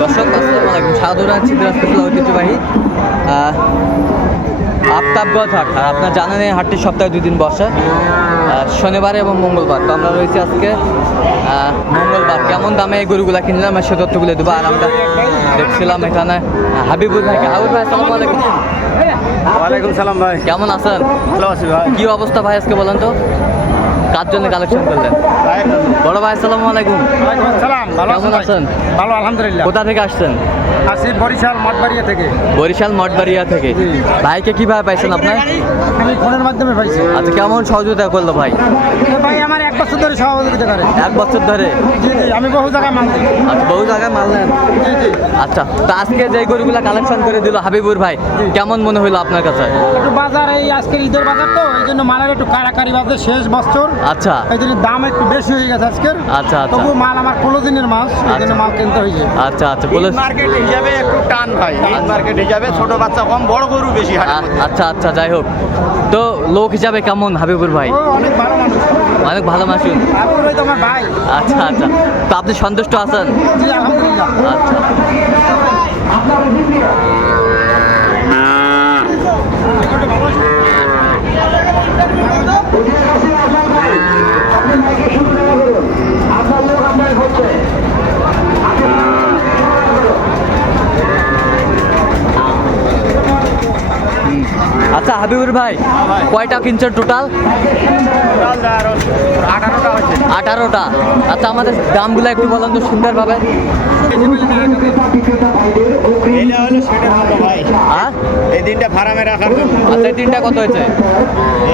দর্শক আসসালামু আলাইকুম। সাধুরা ছিদ্রাসপুর ঐতিহ্যবাহী আফতাবগঞ্জ হাট। আর আপনার জানেন এই হাটটি সপ্তাহে দুই দিন বসে শনিবার এবং মঙ্গলবার। তো আমরা রয়েছি আজকে মঙ্গলবার। কেমন দামে এই গরুগুলা কিনলাম সে তথ্যগুলো দেবো? আর আমরা দেখছিলাম এখানে হাবিবুর ভাইকে হাবিবুর ভাই আসসালামু আলাইকুম। ওয়ালাইকুম সালাম ভাই। কেমন আছেন? ভালো আছি ভাই। কি অবস্থা ভাই আজকে বলেন তো? কার জন্য কালেকশন করলেন। বড় ভাই আসসালামু আলাইকুম। কেমন আছেন? ভালো আলহামদুলিল্লাহ। কোথা থেকে আসছেন? আসি বরিশাল মঠবাড়িয়া থেকে। বরিশাল মঠবাড়িয়া থেকে। ভাইকে কীভাবে পাইছেন আপনার আমি ফোনের মাধ্যমে পাইছি। আচ্ছা কেমন সহযোগিতা করল ভাই? ভাই আমার এক বছর ধরে সহযোগিতা করে। এক বছর ধরে? জি জি আমি বহু জায়গায় মানছি আচ্ছা বহু জায়গায় মারলেন জি জি। আচ্ছা তো আজকে যে গরুগুলা কালেকশন করে দিল হাবিবুর ভাই কেমন মনে হইল আপনার কাছে? একটু বাজার এই আজকের ঈদের বাজার তো এই জন্য মালের একটু কারাকারি বাজার শেষ বছর। আচ্ছা। এই জন্য দাম একটু বেশি হয়ে গেছে আজকের। আচ্ছা আচ্ছা। তবু মাল আমার ষোলো দিনের মাস এই জন্য আচ্ছা। মাল কিনতে হয়েছে। আচ্ছা আচ্ছা বলে মার্কেট হিসাবে একটু টান ভাই। ঈদ মার্কেট হিসাবে ছোট বাচ্চা কম বড় গরু বেশি আচ্ছা আচ্ছা যাই হোক। তো লোক হিসাবে কেমন হাবিবুর ভাই? অনেক ভালো মানুষ। অনেক ভালো মানুষ। হাবিবুর ভাই তোমার ভাই। আচ্ছা আচ্ছা। তো আপনি সন্তুষ্ট আছেন? আচ্ছা। হাবিবুর ভাই কয়টা কিনছেন টোটাল আঠারোটা। আচ্ছা আমাদের দামগুলো একটু বলেন তো সুন্দরভাবে। আর এই তিনটা ফার্মে রাখার জন্য। আচ্ছা এই তিনটা কত হয়েছে?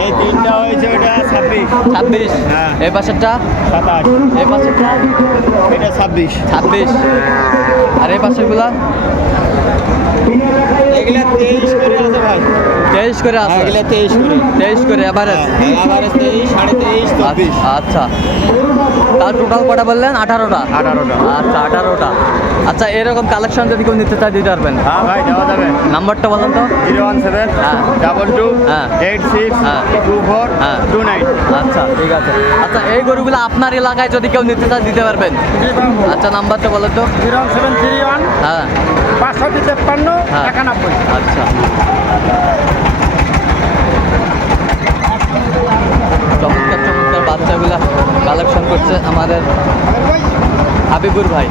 এই তিনটা হয়েছে ওটা ছাব্বিশ। ছাব্বিশ। হ্যাঁ। এই পাশেরটা? সাতাশ। এই পাশেরটা? এটা ছাব্বিশ। ছাব্বিশ। আর এই পাশেরগুলা? এগুলা তেইশ করে তেইশ করে আছে। এগুলা তেইশ করে। তেইশ করে এভারেজ আবার তেইশ সাড়ে তেইশ চব্বিশ। আচ্ছা তার টোটাল কটা বললেন? আঠারোটা? আঠারোটা। আচ্ছা আঠারোটা। আচ্ছা এরকম কালেকশন যদি কেউ নিতে চায় দিতে পারবেন। হ্যাঁ ভাই দেওয়া যাবে। নাম্বারটা বলেন তো। জিরো ওয়ান সেভেন হ্যাঁ। ডাবল টু হ্যাঁ। এইট সিক্স হ্যাঁ। টু ফোর হ্যাঁ। Two nine. আচ্ছা ঠিক আছে। আচ্ছা এই গরুগুলো আপনার এলাকায় যদি কেউ নিতে চায় দিতে পারবেন। আচ্ছা নাম্বারটা বলেন তো। Zero seven three one. হ্যাঁ। পাঁচশো তেপ্পান্ন হ্যাঁ। একানব্বই। আচ্ছা। চমৎকার চমৎকার বাচ্চাগুলা কালেকশন করছে আমাদের হাবিবুর ভাই।